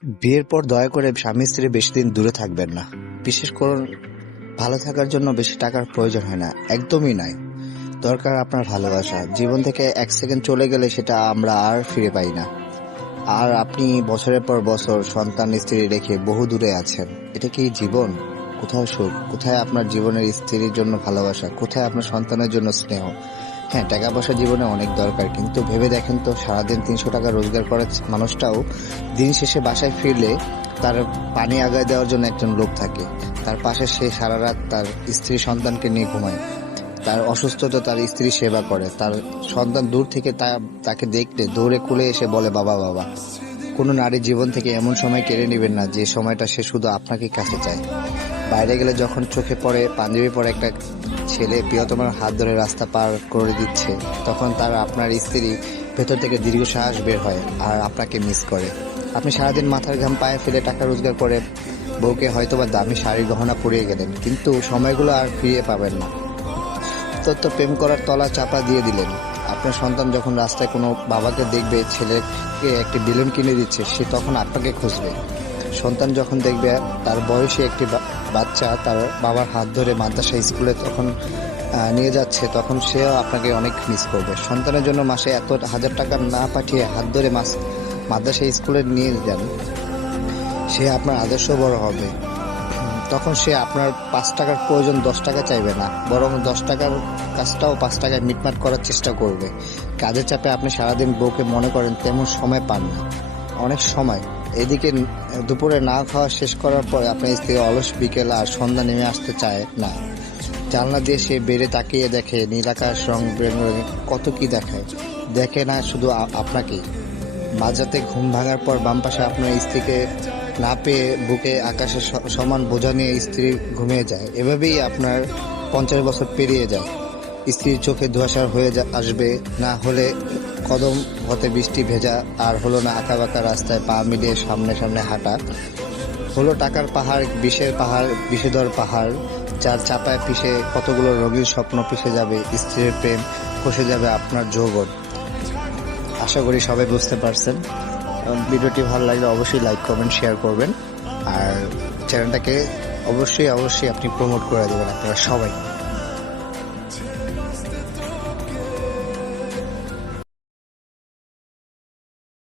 বিয়ের পর দয়া করে স্বামী স্ত্রী বেশি দিন দূরে থাকবেন না। বিশেষ করুন, ভালো থাকার জন্য বেশি টাকার প্রয়োজন হয় না, একদমই নাই। দরকার আপনার ভালোবাসা। জীবন থেকে এক সেকেন্ড চলে গেলে সেটা আমরা আর ফিরে পাই না। আর আপনি বছরের পর বছর সন্তান স্ত্রী রেখে বহু দূরে আছেন। এটা কি জীবন? কোথায় সুখ? কোথায় আপনার জীবনের স্ত্রীর জন্য ভালোবাসা? কোথায় আপনার সন্তানের জন্য স্নেহ? হ্যাঁ, টাকা পয়সা জীবনে অনেক দরকার, কিন্তু ভেবে দেখেন তো, সারাদিন 300 টাকা রোজগার করা মানুষটাও দিন শেষে বাসায় ফিরলে তার পানি আগায় দেওয়ার জন্য একজন লোক থাকে। তার পাশে সে সারা রাত তার স্ত্রী সন্তানকে নিয়ে ঘুমায়। তার অসুস্থতা তার স্ত্রী সেবা করে। তার সন্তান দূর থেকে তাকে দেখলে দৌড়ে কুলে এসে বলে, বাবা বাবা। কোনো নারীর জীবন থেকে এমন সময় কেড়ে নেবেন না যে সময়টা সে শুধু আপনাকে কাছে চায়। বাইরে গেলে যখন চোখে পড়ে পাঞ্জাবি পরে একটা ছেলে প্রিয়তমার হাত ধরে রাস্তা পার করে দিচ্ছে, তখন তার আপনার স্ত্রী ভেতর থেকে দীর্ঘশ্বাস বের হয় আর আপনাকে মিস করে। আপনি সারাদিন মাথার ঘাম পায়ে ফেলে টাকা রোজগার করে বউকে হয়তোবা দামি শাড়ি গহনা পরিয়ে গেলেন, কিন্তু সময়গুলো আর ফিরিয়ে পাবেন না। তো প্রেম করার তলা চাপা দিয়ে দিলেন। আপনার সন্তান যখন রাস্তায় কোনো বাবাকে দেখবে ছেলেকে একটি বেলুন কিনে দিচ্ছে, সে তখন আপনাকে খুঁজবে। সন্তান যখন দেখবে তার বয়সী একটি বাচ্চা তার বাবার হাত ধরে মাদ্রাসা স্কুলে তখন নিয়ে যাচ্ছে, তখন সেও আপনাকে অনেক মিস করবে। সন্তানের জন্য মাসে এত 1000 টাকা না পাঠিয়ে হাত ধরে মাদ্রাসা স্কুলে নিয়ে যান, সে আপনার আদর্শ বড় হবে। তখন সে আপনার 5 টাকার প্রয়োজন 10 টাকা চাইবে না, বরং 10 টাকার কাজটাও 5 টাকায় মিটমাট করার চেষ্টা করবে। কাজের চাপে আপনি সারাদিন বউকে মনে করেন, তেমন সময় পান না। অনেক সময় এদিকে দুপুরে না খাওয়া শেষ করার পর আপনার স্ত্রী অলস বিকেল আর সন্ধ্যা নেমে আসতে চায় না। জানলা দিয়ে সে বেড়ে তাকিয়ে দেখে নীল আকাশ, রং বেরঙের কত কি দেখায়। দেখে না শুধু আপনাকেই। মাঝরাতে ঘুম ভাঙার পর বাম পাশে আপনার স্ত্রীকে না পেয়ে বুকে আকাশে সমান বোঝা নিয়ে স্ত্রী ঘুমিয়ে যায়। এভাবেই আপনার 50 বছর পেরিয়ে যায়। স্ত্রীর চোখে ধোঁয়াশার হয়ে আসবে, না হলে কদম হতে বৃষ্টি ভেজা, আর হলো না আঁকাবাঁকা রাস্তায় পা মিলিয়ে সামনে সামনে হাঁটা। হলো টাকার পাহাড়, বিষের পাহাড়, বিষধর পাহাড়, যার চাপায় পিষে কতগুলো রঙিন স্বপ্ন পিষে যাবে। স্ত্রীর প্রেম খসে যাবে আপনার যৌবন। আশা করি সবাই বুঝতে পারছেন। ভিডিওটি ভালো লাগলে অবশ্যই লাইক, কমেন্ট, শেয়ার করবেন। আর চ্যানেলটাকে অবশ্যই আপনি প্রমোট করে দেবেন আপনারা সবাই।